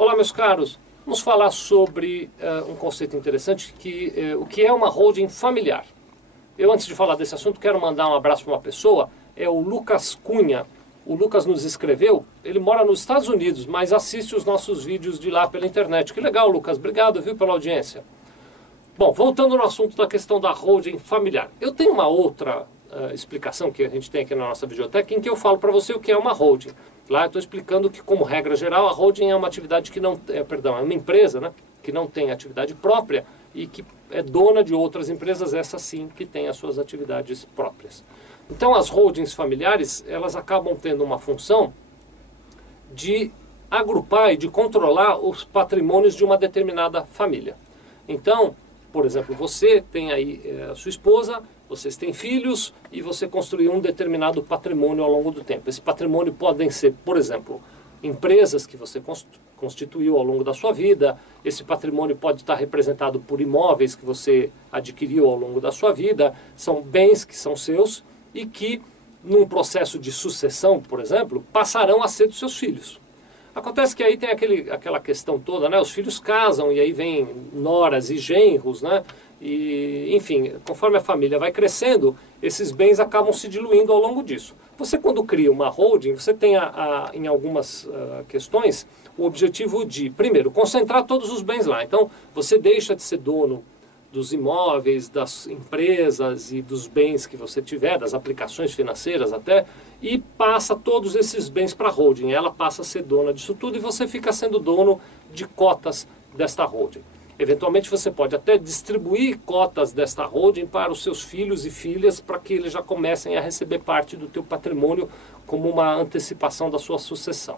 Olá, meus caros. Vamos falar sobre um conceito interessante, o que é uma holding familiar. Eu, antes de falar desse assunto, quero mandar um abraço para uma pessoa, é o Lucas Cunha. O Lucas nos escreveu, ele mora nos Estados Unidos, mas assiste os nossos vídeos de lá pela internet. Que legal, Lucas. Obrigado, viu, pela audiência. Bom, voltando no assunto da questão da holding familiar. Eu tenho uma outra explicação que a gente tem aqui na nossa videoteca, em que eu falo para você o que é uma holding. Lá eu estou explicando que, como regra geral, a holding é uma atividade que não... é uma empresa, né, que não tem atividade própria e que é dona de outras empresas, essa sim, que tem as suas atividades próprias. Então, as holdings familiares, elas acabam tendo uma função de agrupar e de controlar os patrimônios de uma determinada família. Então, por exemplo, você tem aí a sua esposa, vocês têm filhos e você construiu um determinado patrimônio ao longo do tempo. Esse patrimônio podem ser, por exemplo, empresas que você constituiu ao longo da sua vida. Esse patrimônio pode estar representado por imóveis que você adquiriu ao longo da sua vida. São bens que são seus e que, num processo de sucessão, por exemplo, passarão a ser dos seus filhos. Acontece que aí tem aquela questão toda, né? Os filhos casam e aí vem noras e genros, né? E, enfim, conforme a família vai crescendo, esses bens acabam se diluindo ao longo disso. Você, quando cria uma holding, você tem, em algumas questões, o objetivo de, primeiro, concentrar todos os bens lá. Então, você deixa de ser dono dos imóveis, das empresas e dos bens que você tiver, das aplicações financeiras até, e passa todos esses bens para a holding. Ela passa a ser dona disso tudo e você fica sendo dono de cotas desta holding. Eventualmente você pode até distribuir cotas desta holding para os seus filhos e filhas para que eles já comecem a receber parte do teu patrimônio como uma antecipação da sua sucessão.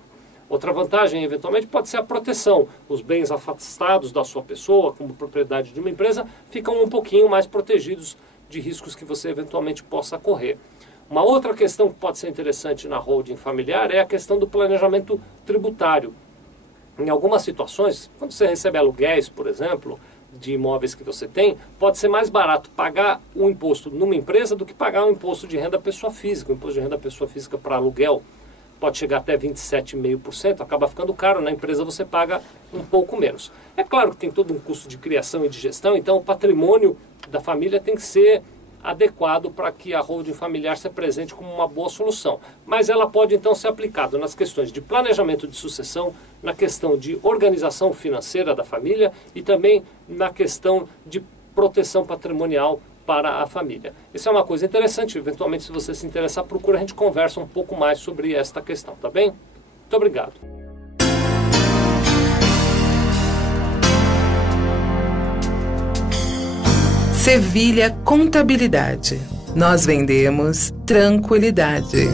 Outra vantagem, eventualmente, pode ser a proteção. Os bens afastados da sua pessoa, como propriedade de uma empresa, ficam um pouquinho mais protegidos de riscos que você eventualmente possa correr. Uma outra questão que pode ser interessante na holding familiar é a questão do planejamento tributário. Em algumas situações, quando você recebe aluguéis, por exemplo, de imóveis que você tem, pode ser mais barato pagar um imposto numa empresa do que pagar um imposto de renda pessoa física. O imposto de renda pessoa física para aluguel pode chegar até 27,5%, acaba ficando caro. Na empresa você paga um pouco menos. É claro que tem todo um custo de criação e de gestão, então o patrimônio da família tem que ser adequado para que a holding familiar se apresente como uma boa solução. Mas ela pode então ser aplicada nas questões de planejamento de sucessão, na questão de organização financeira da família e também na questão de proteção patrimonial para a família. Isso é uma coisa interessante. Eventualmente, se você se interessar, procura, a gente conversa um pouco mais sobre esta questão, tá bem? Muito obrigado. Sevilha Contabilidade. Nós vendemos tranquilidade.